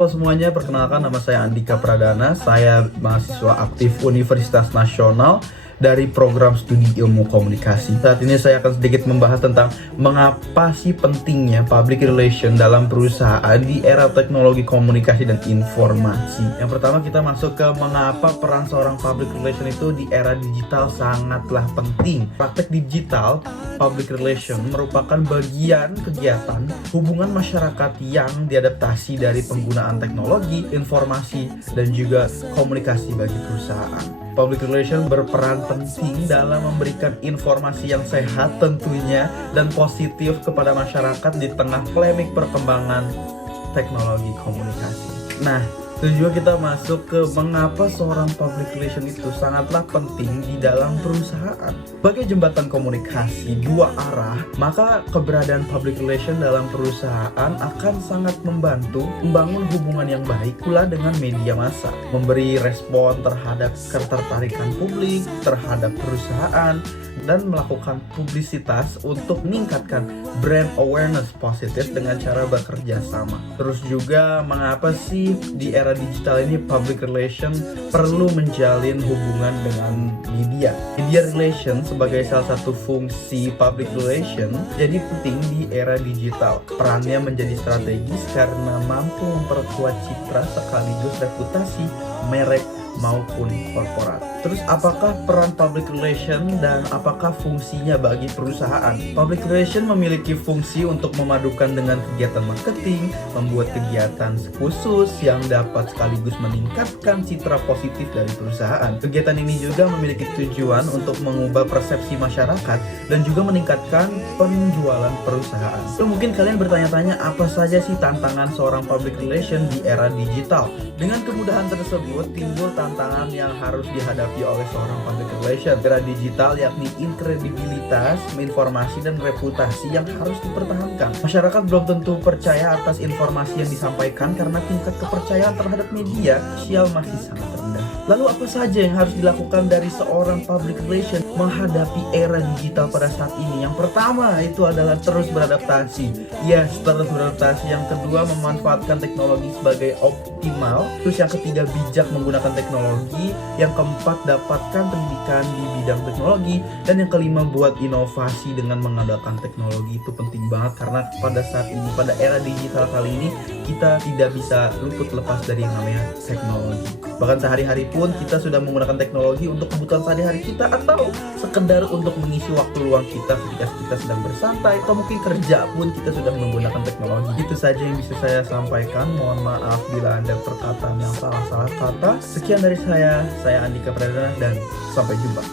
Halo semuanya, perkenalkan nama saya Andika Pradana. Saya mahasiswa aktif Universitas Nasional dari program studi ilmu komunikasi. Saat ini saya akan sedikit membahas tentang mengapa sih pentingnya public relation dalam perusahaan di era teknologi komunikasi dan informasi. Yang pertama kita masuk ke mengapa peran seorang public relation itu di era digital sangatlah penting. Praktek digital public relation merupakan bagian kegiatan hubungan masyarakat yang diadaptasi dari penggunaan teknologi, informasi, dan juga komunikasi bagi perusahaan. Public relation berperan penting dalam memberikan informasi yang sehat tentunya dan positif kepada masyarakat di tengah polemik perkembangan teknologi komunikasi. Nah, terus juga kita masuk ke mengapa seorang public relation itu sangatlah penting di dalam perusahaan. Sebagai jembatan komunikasi dua arah, maka keberadaan public relation dalam perusahaan akan sangat membantu membangun hubungan yang baik pula dengan media massa, memberi respon terhadap ketertarikan publik terhadap perusahaan, dan melakukan publisitas untuk meningkatkan brand awareness positif dengan cara bekerja sama. Terus juga mengapa sih di era digital ini public relation perlu menjalin hubungan dengan media. Media relation sebagai salah satu fungsi public relation jadi penting di era digital. Perannya menjadi strategis karena mampu memperkuat citra sekaligus reputasi merek maupun korporat. Terus apakah peran public relation dan apakah fungsinya bagi perusahaan? Public relation memiliki fungsi untuk memadukan dengan kegiatan marketing, membuat kegiatan khusus yang dapat sekaligus meningkatkan citra positif dari perusahaan. Kegiatan ini juga memiliki tujuan untuk mengubah persepsi masyarakat dan juga meningkatkan penjualan perusahaan. So, mungkin kalian bertanya-tanya apa saja sih tantangan seorang public relation di era digital? Dengan kemudahan tersebut timbul tantangan yang harus dihadapi oleh seorang public relation era digital, yakni inkredibilitas, informasi, dan reputasi yang harus dipertahankan. Masyarakat belum tentu percaya atas informasi yang disampaikan karena tingkat kepercayaan terhadap media sosial masih sangat rendah. Lalu apa saja yang harus dilakukan dari seorang public relation menghadapi era digital pada saat ini? Yang pertama itu adalah terus beradaptasi. Yes, terus beradaptasi. Yang kedua, memanfaatkan teknologi sebagai optimal. Terus yang ketiga, bijak menggunakan teknologi. Yang keempat, dapatkan pendidikan di bidang teknologi. Dan yang kelima, buat inovasi dengan mengandalkan teknologi. Itu penting banget karena pada saat ini, pada era digital kali ini, kita tidak bisa luput lepas dari yang namanya teknologi. Bahkan sehari-hari pun kita sudah menggunakan teknologi untuk kebutuhan sehari-hari kita, atau sekedar untuk mengisi waktu luang kita ketika kita sedang bersantai, atau mungkin kerja pun kita sudah menggunakan teknologi. Itu saja yang bisa saya sampaikan. Mohon maaf bila ada perkataan yang salah kata. Sekian dari saya Andika Pradana, dan sampai jumpa.